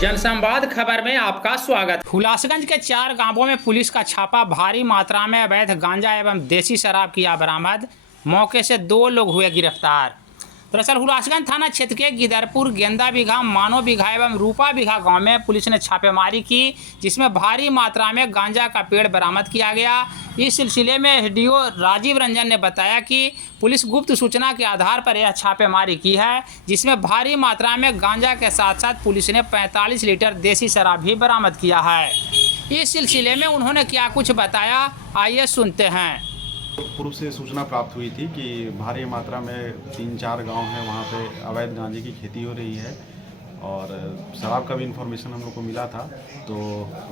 जनसंवाद खबर में आपका स्वागत। हुलासगंज के 4 गांवों में पुलिस का छापा, भारी मात्रा में अवैध गांजा एवं देसी शराब किया बरामद। मौके से 2 लोग हुए गिरफ्तार। दरअसल हुलासगंज थाना क्षेत्र के गिदरपुर, गेंदा बिघा, मानो बिघा एवं रूपा बिघा गांव में पुलिस ने छापेमारी की, जिसमें भारी मात्रा में गांजा का पेड़ बरामद किया गया। इस सिलसिले में एसडीओ राजीव रंजन ने बताया कि पुलिस गुप्त सूचना के आधार पर यह छापेमारी की है, जिसमें भारी मात्रा में गांजा के साथ साथ पुलिस ने 45 लीटर देसी शराब भी बरामद किया है। इस सिलसिले में उन्होंने क्या कुछ बताया, आइए सुनते हैं। पूर्व से सूचना प्राप्त हुई थी कि भारी मात्रा में 3-4 गांव हैं, वहां पे अवैध गांजे की खेती हो रही है और शराब का भी इन्फॉर्मेशन हम लोग को मिला था। तो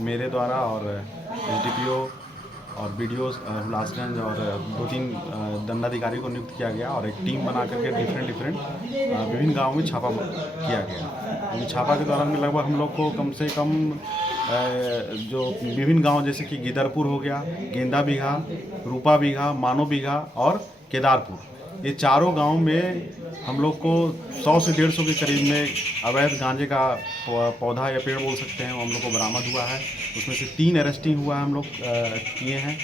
मेरे द्वारा और एसडीपीओ और बीडीओ हुलासगंज और 2-3 दंडाधिकारी को नियुक्त किया गया और एक टीम बना करके डिफरेंट विभिन्न गाँवों में छापा किया गया। छापा के दौरान में लगभग हम लोग को कम से कम जो विभिन्न गांव जैसे कि गिदरपुर हो गया, गेंदा बिघा, रूपा बिघा, मानो बिघा और केदारपुर, ये चारों गांव में हम लोग को 100 से 150 के करीब में अवैध गांजे का पौधा या पेड़ बोल सकते हैं, वो हम लोग को बरामद हुआ है। उसमें से 3 अरेस्टिंग हुआ है, हम लोग किए हैं।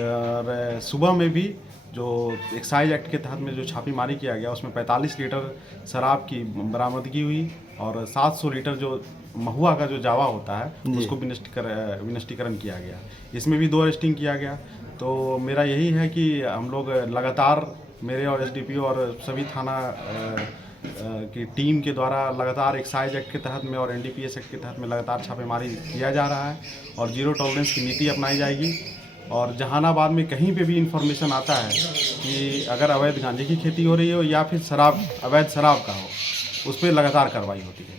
और सुबह में भी जो एक्साइज एक्ट के तहत में जो छापेमारी किया गया, उसमें 45 लीटर शराब की बरामदगी हुई और 700 लीटर जो महुआ का जो जावा होता है उसको विनष्टीकरण किया गया। इसमें भी 2 अरेस्टिंग किया गया। तो मेरा यही है कि हम लोग लगातार, मेरे और एसडीपीओ और सभी थाना की टीम के द्वारा लगातार एक्साइज एक्ट के तहत में और एनडीपीएस एक्ट के तहत में लगातार छापेमारी किया जा रहा है और जीरो टॉलरेंस की नीति अपनाई जाएगी। और जहानाबाद में कहीं पे भी इंफॉर्मेशन आता है कि अगर अवैध गांजे की खेती हो रही हो या फिर अवैध शराब का हो, उस पर लगातार कार्रवाई होती है।